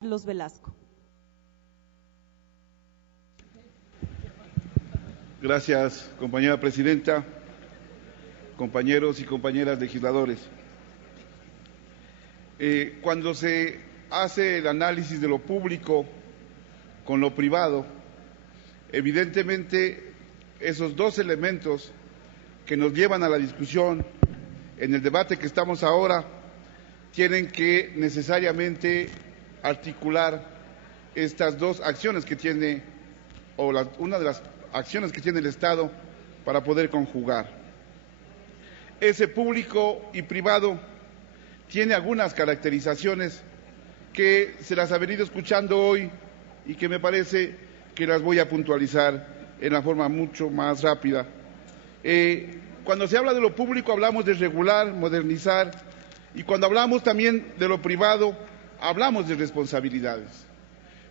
Carlos Velasco. Gracias, compañera presidenta, compañeros y compañeras legisladores. Cuando se hace el análisis de lo público con lo privado, evidentemente esos dos elementos que nos llevan a la discusión en el debate que estamos ahora tienen que necesariamente articular estas dos acciones que tiene, una de las acciones que tiene el Estado para poder conjugar. Ese público y privado tiene algunas caracterizaciones que se las ha venido escuchando hoy y que me parece que las voy a puntualizar en la forma mucho más rápida. Cuando se habla de lo público hablamos de regular, modernizar, y cuando hablamos también de lo privado hablamos de responsabilidades.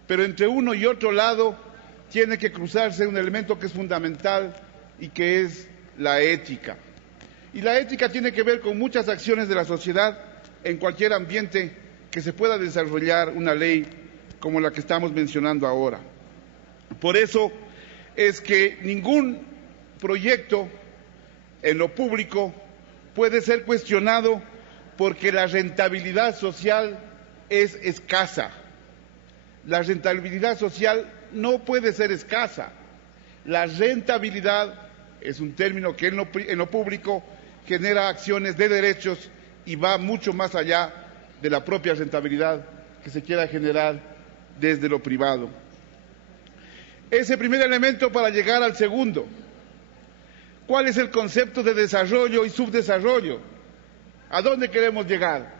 Pero entre uno y otro lado tiene que cruzarse un elemento que es fundamental y que es la ética. Y la ética tiene que ver con muchas acciones de la sociedad en cualquier ambiente que se pueda desarrollar una ley como la que estamos mencionando ahora. Por eso es que ningún proyecto en lo público puede ser cuestionado porque la rentabilidad social es escasa. La rentabilidad social no puede ser escasa. La rentabilidad es un término que en lo público genera acciones de derechos y va mucho más allá de la propia rentabilidad que se quiera generar desde lo privado. Ese primer elemento para llegar al segundo. ¿Cuál es el concepto de desarrollo y subdesarrollo? ¿A dónde queremos llegar?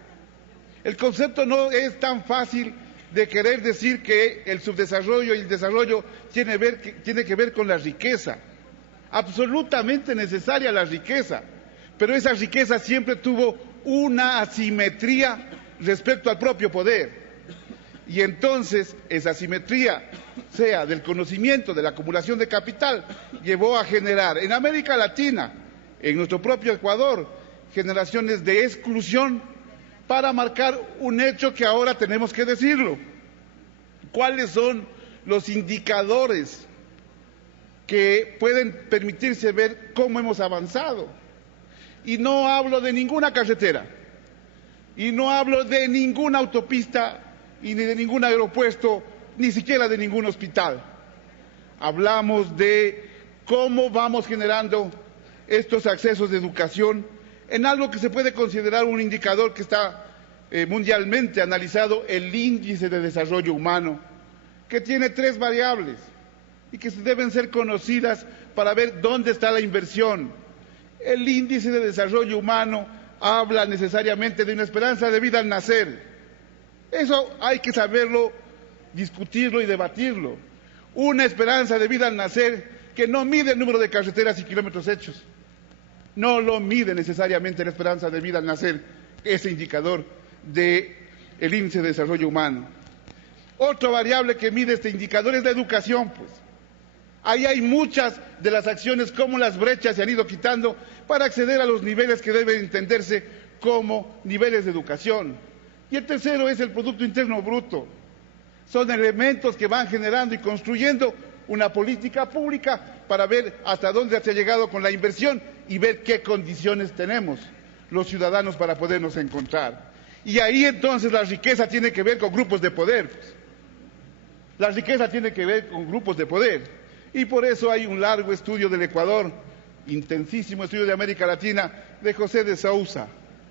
El concepto no es tan fácil de querer decir que el subdesarrollo y el desarrollo tiene que ver con la riqueza. Absolutamente necesaria la riqueza, pero esa riqueza siempre tuvo una asimetría respecto al propio poder. Y entonces esa asimetría, sea del conocimiento, de la acumulación de capital, llevó a generar en América Latina, en nuestro propio Ecuador, generaciones de exclusión para marcar un hecho que ahora tenemos que decirlo. ¿Cuáles son los indicadores que pueden permitirse ver cómo hemos avanzado? Y no hablo de ninguna carretera, y no hablo de ninguna autopista, y ni de ningún aeropuerto, ni siquiera de ningún hospital. Hablamos de cómo vamos generando estos accesos de educación en algo que se puede considerar un indicador que está mundialmente analizado, el índice de desarrollo humano, que tiene 3 variables y que deben ser conocidas para ver dónde está la inversión. El índice de desarrollo humano habla necesariamente de una esperanza de vida al nacer. Eso hay que saberlo, discutirlo y debatirlo. Una esperanza de vida al nacer que no mide el número de carreteras y kilómetros hechos. No lo mide necesariamente la esperanza de vida al nacer, ese indicador del índice de desarrollo humano. Otra variable que mide este indicador es la educación, pues. Ahí hay muchas de las acciones, como las brechas se han ido quitando para acceder a los niveles que deben entenderse como niveles de educación. Y el tercero es el Producto Interno Bruto. Son elementos que van generando y construyendo una política pública para ver hasta dónde se ha llegado con la inversión y ver qué condiciones tenemos los ciudadanos para podernos encontrar. Y ahí entonces la riqueza tiene que ver con grupos de poder. La riqueza tiene que ver con grupos de poder. Y por eso hay un largo estudio del Ecuador, intensísimo estudio de América Latina, de José de Sousa.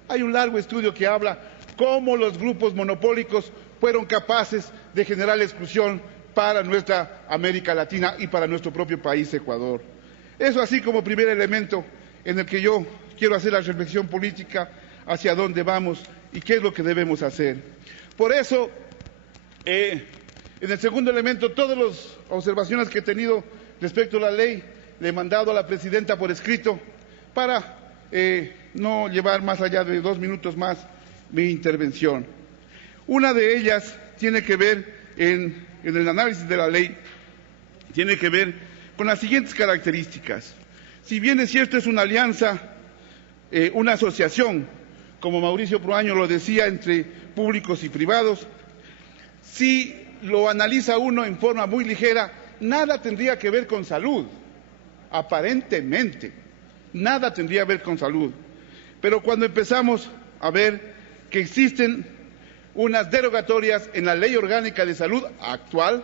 Hay un largo estudio que habla cómo los grupos monopólicos fueron capaces de generar la exclusión para nuestra América Latina y para nuestro propio país, Ecuador. Eso así como primer elemento en el que yo quiero hacer la reflexión política hacia dónde vamos y qué es lo que debemos hacer. Por eso, en el segundo elemento, todas las observaciones que he tenido respecto a la ley, le he mandado a la presidenta por escrito para no llevar más allá de 2 minutos más mi intervención. Una de ellas tiene que ver, en el análisis de la ley, tiene que ver con las siguientes características. Si bien es cierto, es una alianza, una asociación, como Mauricio Proaño lo decía, entre públicos y privados, si lo analiza uno en forma muy ligera, nada tendría que ver con salud, aparentemente, nada tendría que ver con salud. Pero cuando empezamos a ver que existen unas derogatorias en la Ley Orgánica de Salud actual,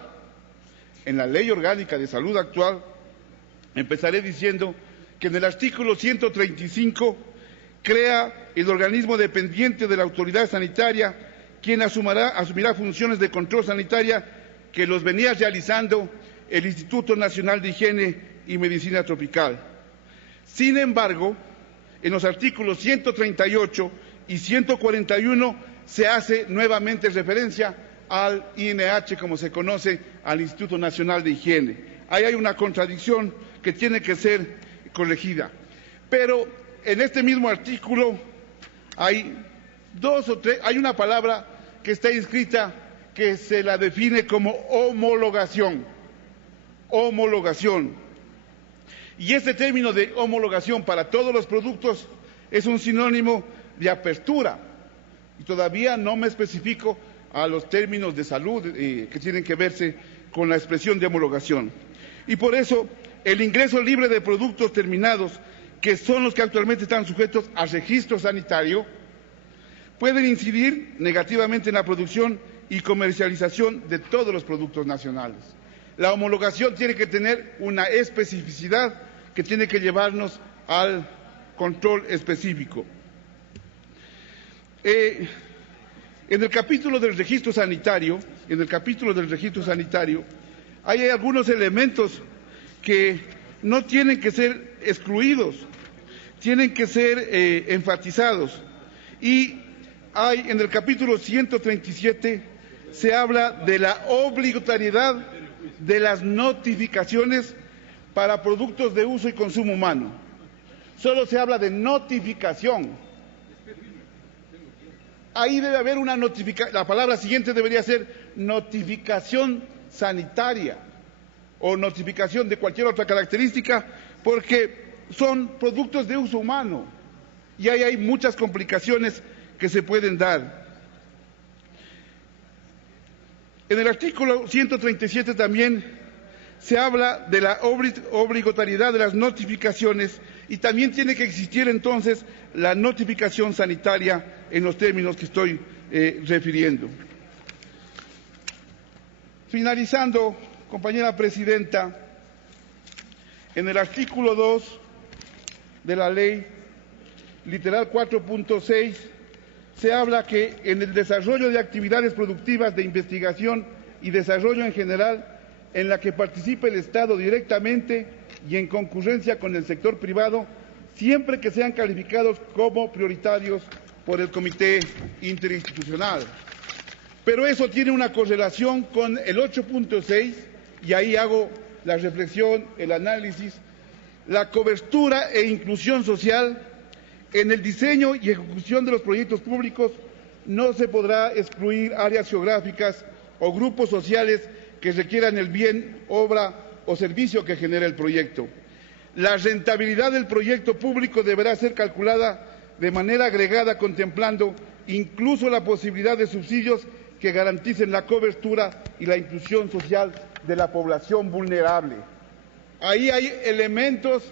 empezaré diciendo que en el artículo 135 crea el organismo dependiente de la autoridad sanitaria, quien asumirá funciones de control sanitaria que los venía realizando el Instituto Nacional de Higiene y Medicina Tropical. Sin embargo, en los artículos 138 y 141 se hace nuevamente referencia al INH, como se conoce, al Instituto Nacional de Higiene. Ahí hay una contradicción que tiene que ser corregida. Pero en este mismo artículo hay una palabra que está inscrita que se la define como homologación. Homologación. Y este término de homologación para todos los productos es un sinónimo de apertura. Y todavía no me especifico a los términos de salud que tienen que verse con la expresión de homologación. Y por eso el ingreso libre de productos terminados, que son los que actualmente están sujetos a registro sanitario, pueden incidir negativamente en la producción y comercialización de todos los productos nacionales. La homologación tiene que tener una especificidad que tiene que llevarnos al control específico. En el capítulo del registro sanitario, hay algunos elementos que no tienen que ser excluidos, tienen que ser enfatizados. Y en el capítulo 137 se habla de la obligatoriedad de las notificaciones para productos de uso y consumo humano. Solo se habla de notificación. Ahí debe haber una notificación. La palabra siguiente debería ser notificación sanitaria o notificación de cualquier otra característica, porque son productos de uso humano y ahí hay muchas complicaciones que se pueden dar. En el artículo 137 también se habla de la obligatoriedad de las notificaciones y también tiene que existir entonces la notificación sanitaria en los términos que estoy refiriendo. Finalizando, compañera presidenta, en el artículo 2 de la ley, literal 4.6, se habla que en el desarrollo de actividades productivas de investigación y desarrollo en general, en la que participe el Estado directamente y en concurrencia con el sector privado, siempre que sean calificados como prioritarios por el Comité Interinstitucional. Pero eso tiene una correlación con el 8.6, y ahí hago la reflexión, el análisis, la cobertura e inclusión social. En el diseño y ejecución de los proyectos públicos no se podrá excluir áreas geográficas o grupos sociales que requieran el bien, obra o servicio que genera el proyecto. La rentabilidad del proyecto público deberá ser calculada de manera agregada, contemplando incluso la posibilidad de subsidios que garanticen la cobertura y la inclusión social de la población vulnerable. Ahí hay elementos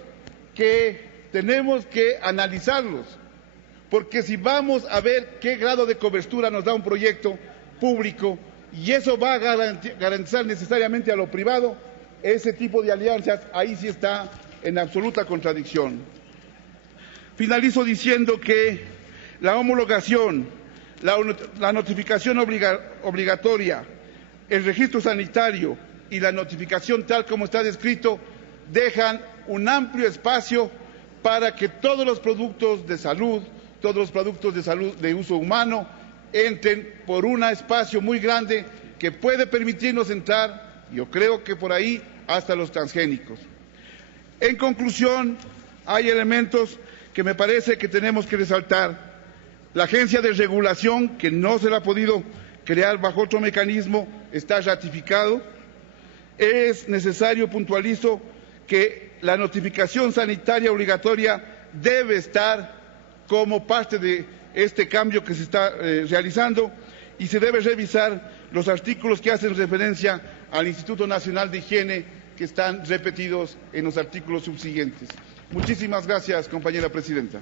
que tenemos que analizarlos, porque si vamos a ver qué grado de cobertura nos da un proyecto público y eso va a garantizar necesariamente a lo privado, ese tipo de alianzas ahí sí está en absoluta contradicción. Finalizo diciendo que la homologación, la notificación obligatoria, el registro sanitario y la notificación tal como está descrito dejan un amplio espacio para que todos los productos de salud de uso humano entren por un espacio muy grande que puede permitirnos entrar, yo creo que por ahí, hasta los transgénicos. En conclusión, hay elementos que me parece que tenemos que resaltar. La agencia de regulación, que no se la ha podido crear bajo otro mecanismo, está ratificado. Es necesario, puntualizo, que la notificación sanitaria obligatoria debe estar como parte de este cambio que se está realizando y se debe revisar los artículos que hacen referencia al Instituto Nacional de Higiene, que están repetidos en los artículos subsiguientes. Muchísimas gracias, compañera presidenta.